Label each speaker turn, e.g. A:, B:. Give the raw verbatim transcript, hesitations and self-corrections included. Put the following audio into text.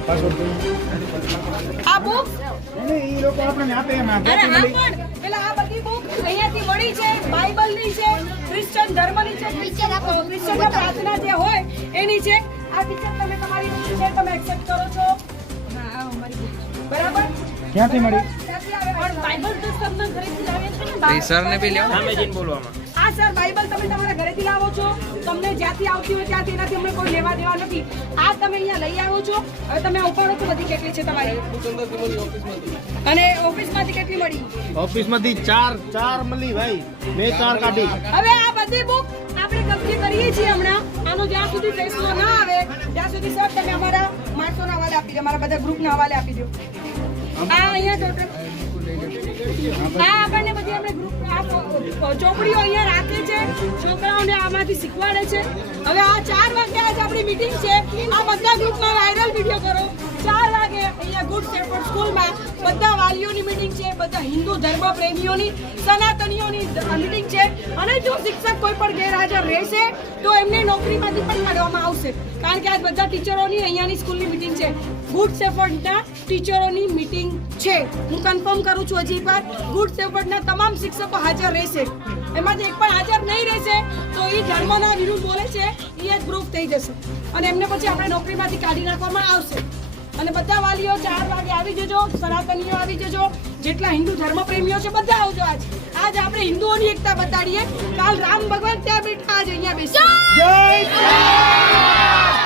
A: આ બુક
B: નહીં, એ લોકો આપણને આપે એમ.
A: અરે હા પણ પેલા આ બધી બુક અહીંયાથી મળી છે, બાઇબલની છે, ક્રિશ્ચિયન ધર્મની છે, ક્રિશ્ચિયન ક્રિશ્ચિયન પ્રાર્થના જે હોય એની છે. આ ટીચર તમે તમારી બુક છે તમે એક્સેપ્ટ કરો છો? હા આ અમારી બુક છે. બરાબર?
B: ક્યાંથી મળી?
A: પણ બાઇબલ તો તમને ઘરેથી લાવીએ છે ને?
C: સર ને બી લેવો સામે જઈને બોલવામાં.
A: આ સર બાઇબલ તમે તમારા ઘરેથી લાવો છો, તમને જ્યાંથી આવતી હોય ત્યાંથી એનાથી અમને કોઈ લેવા દેવા નથી. આ તમે અહીંયા લઈ આવો છો. હવે તમે ઉપાડો તો બધી કેટલી છે તમારી? અને ઓફિસમાંથી કેટલી મળી?
B: ઓફિસમાંથી ચાર ચાર મળી ભાઈ, બે ચાર કાઢી.
A: હવે આ બધી બુક આપણે કબજે કરીએ છીએ હમણાં. આનો જ્યાં સુધી ફેસલો ના આવે ત્યાં સુધી સર તમે અમારા માણસોના હવાલે આપી દો, અમારા બધા ગ્રુપના હવાલે આપી દો. આ અહીંયા ટોટલ આ આપણને બધી આપણે ગ્રુપ આ ચોપડીઓ અહીંયા રાખે છે, છોકરાઓને આમાંથી શીખવાડે છે. હવે આ ચાર વાગે આજ આપણી મીટિંગ છે. આ બધા ગ્રુપમાં વાયરલ વિડીયો કરો. ચાર વાગે અહીંયા ગુડ શેફર્ડ સ્કૂલમાં બધા વાલીઓની મીટિંગ છે, બધા હિન્દુ ધર્મ પ્રેમીઓની, સનાતનીઓની મીટિંગ છે. અને જો શિક્ષક કોઈ પણ ગેરહાજર રહેશે તો એમને નોકરીમાંથી પણ કાઢવામાં આવશે. કારણ કે આજ બધા ટીચરોની અહીંયાની સ્કૂલની મીટિંગ છે. ગુડ શેફર્ડના ટીચરોની મીટિંગ છે. હું કન્ફર્મ કરું છું હજી એકવાર, ગુડ શેફર્ડના તમામ શિક્ષકો હાજર રહેશે. એમાંથી એક પણ હાજર નહીં રહેશે તો એ ધર્મના વિરુદ્ધ બોલે છે એ જ પ્રૂફ થઈ જશે અને એમને પછી આપણે નોકરીમાંથી કાઢી નાખવામાં આવશે. અને બધા વાલીઓ ચાર વાગે આવી જજો, સનાતનીઓ આવી જજો, જેટલા હિન્દુ ધર્મ પ્રેમીઓ છે બધા આવજો. આજ આજ આપણે હિન્દુઓની એકતા બતાડીએ. કાલ રામ ભગવાન ત્યાં બેઠા, આજ અહીંયા બેસી.
B: જય